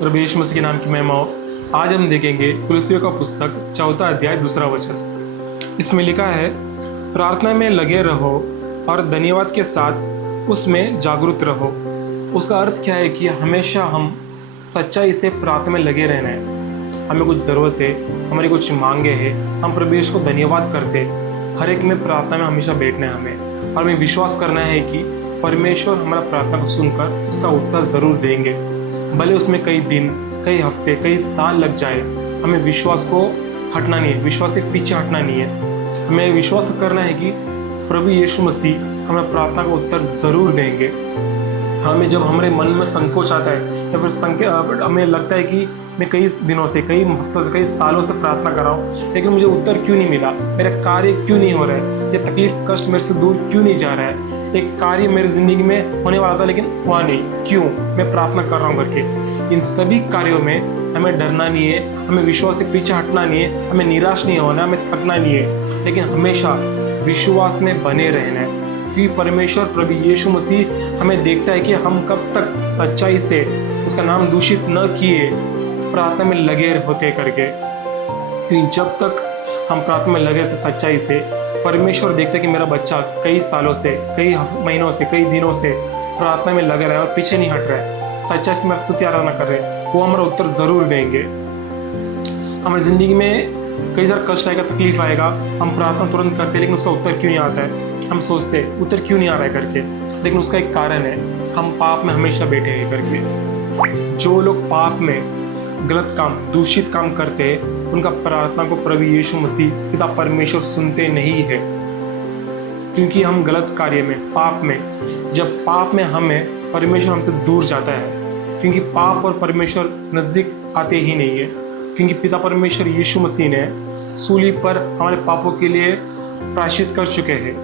प्रभु यीशु मसीह के नाम की महिमा हो। आज हम देखेंगे कुलुस्सियों का पुस्तक 4 अध्याय 2 वचन। इसमें लिखा है, प्रार्थना में लगे रहो और धन्यवाद के साथ उसमें जागरूक रहो। उसका अर्थ क्या है कि हमेशा हम सच्चाई से प्रार्थना में लगे रहना है। हमें कुछ ज़रूरत है, हमारी कुछ मांगे हैं, हम प्रभु यीशु को धन्यवाद करते, हर एक में प्रार्थना में हमेशा बैठना है हमें, और हमें विश्वास करना है कि परमेश्वर हमारा प्रार्थना को सुनकर उसका उत्तर ज़रूर देंगे। भले उसमें कई दिन, कई हफ्ते, कई साल लग जाए, हमें विश्वास को हटना नहीं है, विश्वास से पीछे हटना नहीं है। हमें विश्वास करना है कि प्रभु यीशु मसीह हमें प्रार्थना का उत्तर ज़रूर देंगे। हमें जब हमारे मन में संकोच आता है या फिर हमें लगता है कि मैं कई दिनों से, कई हफ्तों से, कई सालों से प्रार्थना कर रहा हूँ, लेकिन मुझे उत्तर क्यों नहीं मिला, मेरा कार्य क्यों नहीं हो रहा है, ये तकलीफ कष्ट मेरे से दूर क्यों नहीं जा रहा है, एक कार्य मेरी ज़िंदगी में होने वाला था लेकिन हुआ नहीं, क्यों, मैं प्रार्थना कर रहा हूँ करके। इन सभी कार्यों में हमें डरना नहीं है, हमें विश्वास से पीछे हटना नहीं है, हमें निराश नहीं होना, हमें थकना नहीं है, लेकिन हमेशा विश्वास में बने रहना है। क्योंकि परमेश्वर प्रभु यीशु मसीह हमें देखता है कि हम कब तक सच्चाई से उसका नाम दूषित न किए प्रार्थना में लगे होते करके। क्योंकि जब तक हम प्रार्थना में लगे थे सच्चाई से, परमेश्वर देखता है कि मेरा बच्चा कई सालों से, कई महीनों से, कई दिनों से प्रार्थना में लगा रहा है और पीछे नहीं हट रहा है, सच्चाई से मेरा स्तुति आराधना कर रहे हैं, वो हमारा उत्तर ज़रूर देंगे। हमारी ज़िंदगी में कई सारा कष्ट आएगा, तकलीफ आएगा, हम प्रार्थना तुरंत करते हैं लेकिन उसका उत्तर क्यों नहीं आता है, हम सोचते उत्तर क्यों नहीं आ रहा है करके, लेकिन उसका एक कारण है, हम पाप में हमेशा बैठे हैं करके। जो लोग पाप में गलत काम, दूषित काम करते हैं, उनका प्रार्थना को प्रभु यीशु मसीह पिता परमेश्वर सुनते नहीं है। क्योंकि हम गलत कार्य में, पाप में, जब पाप में हमें परमेश्वर हमसे दूर जाता है, क्योंकि पाप और परमेश्वर नज़दीक आते ही नहीं है। क्योंकि पिता परमेश्वर यीशु मसीह ने सूली पर हमारे पापों के लिए प्रायश्चित कर चुके हैं,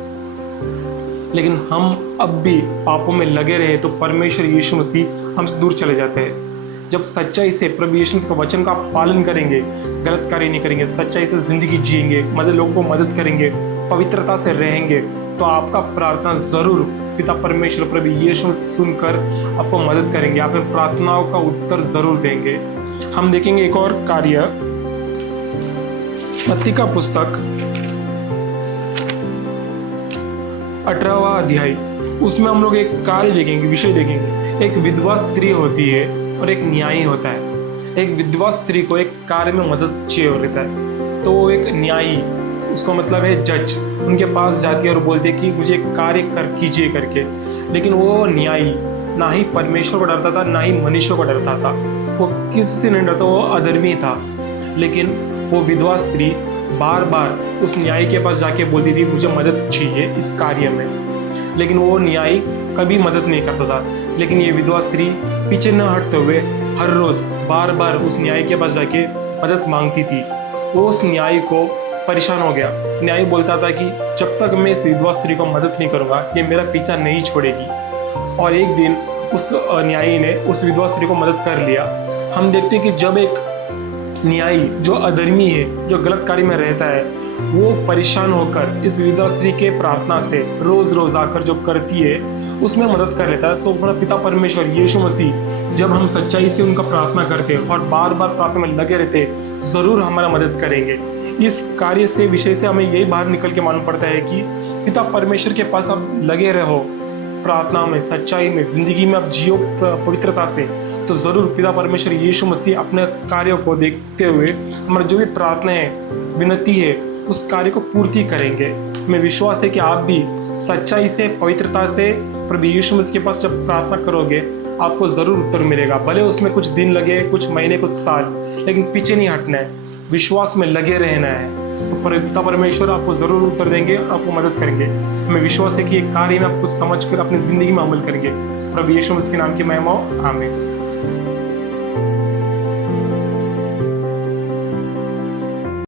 लेकिन हम अब भी पापों में लगे रहे तो परमेश्वर यीशु मसीह हमसे दूर चले जाते हैं। जब सच्चाई से प्रभु यीशु मसीह के वचन का पालन करेंगे, गलत कार्य नहीं करेंगे, सच्चाई से जिंदगी जिएंगे, लोगों को मदद करेंगे, पवित्रता से रहेंगे, तो आपका प्रार्थना ज़रूर पिता परमेश्वर प्रभु यीशु मसीह सुनकर आपको मदद करेंगे, आपके प्रार्थनाओं का उत्तर ज़रूर देंगे। हम देखेंगे एक और कार्य, मत्ती का पुस्तक 18वां अध्याय, उसमें हम लोग एक कार्य देखेंगे, विषय देखेंगे। एक विधवा स्त्री होती है और एक न्यायी होता है। एक विधवा स्त्री को एक कार्य में मदद चाहिए होता है, तो वो एक न्यायी, उसको मतलब है जज, उनके पास जाती है और बोलती है कि मुझे एक कार्य कीजिए करके। लेकिन वो न्यायी ना ही परमेश्वर को डरता था, ना ही मनुष्य को डरता था, वो किसी से नहीं डरता, वो अधर्मी था। लेकिन वो विधवा स्त्री बार बार उस न्यायी के पास जाके बोलती थी मुझे मदद चाहिए इस कार्य में, लेकिन वो न्यायी कभी मदद नहीं करता था। लेकिन ये विधवा स्त्री पीछे न हटते हुए हर रोज़ बार बार उस न्यायी के पास जाके मदद मांगती थी। वो उस न्यायी को परेशान हो गया। न्यायी बोलता था कि जब तक मैं इस विधवा स्त्री को मदद नहीं करूँगा, ये मेरा पीछा नहीं छोड़ेगी। और एक दिन उस न्यायी ने उस विधवा स्त्री को मदद कर लिया। हम देखते हैं कि जब एक न्यायी जो अधर्मी है, जो गलत कार्य में रहता है, वो परेशान होकर इस विधवा स्त्री के प्रार्थना से रोज रोज आकर जो करती है उसमें मदद कर लेता है, तो हमारा पिता परमेश्वर यीशु मसीह जब हम सच्चाई से उनका प्रार्थना करते हैं और बार बार प्रार्थना में लगे रहते हैं, जरूर हमारा मदद करेंगे। इस कार्य से, विषय से हमें यही बाहर निकल के मालूम पड़ता है कि पिता परमेश्वर के पास आप लगे रहो, प्रार्थना में, सच्चाई में, जिंदगी में आप जियो पवित्रता से, तो जरूर पिता परमेश्वर यीशु मसीह अपने कार्यों को देखते हुए हमारा जो भी प्रार्थना है, विनती है, उस कार्य को पूर्ति करेंगे। हमें विश्वास है कि आप भी सच्चाई से, पवित्रता से प्रभु यीशु मसीह के पास जब प्रार्थना करोगे, आपको जरूर उत्तर मिलेगा। भले उसमें कुछ दिन लगे, कुछ महीने, कुछ साल, लेकिन पीछे नहीं हटना है, विश्वास में लगे रहना है, तो पिता परमेश्वर आपको जरूर उत्तर देंगे और आपको मदद करेंगे। हमें विश्वास है कि ये कार्य में आप कुछ समझकर अपनी जिंदगी में अमल करेंगे। प्रभु यीशु मसीह के नाम की महिमा हो, आमीन।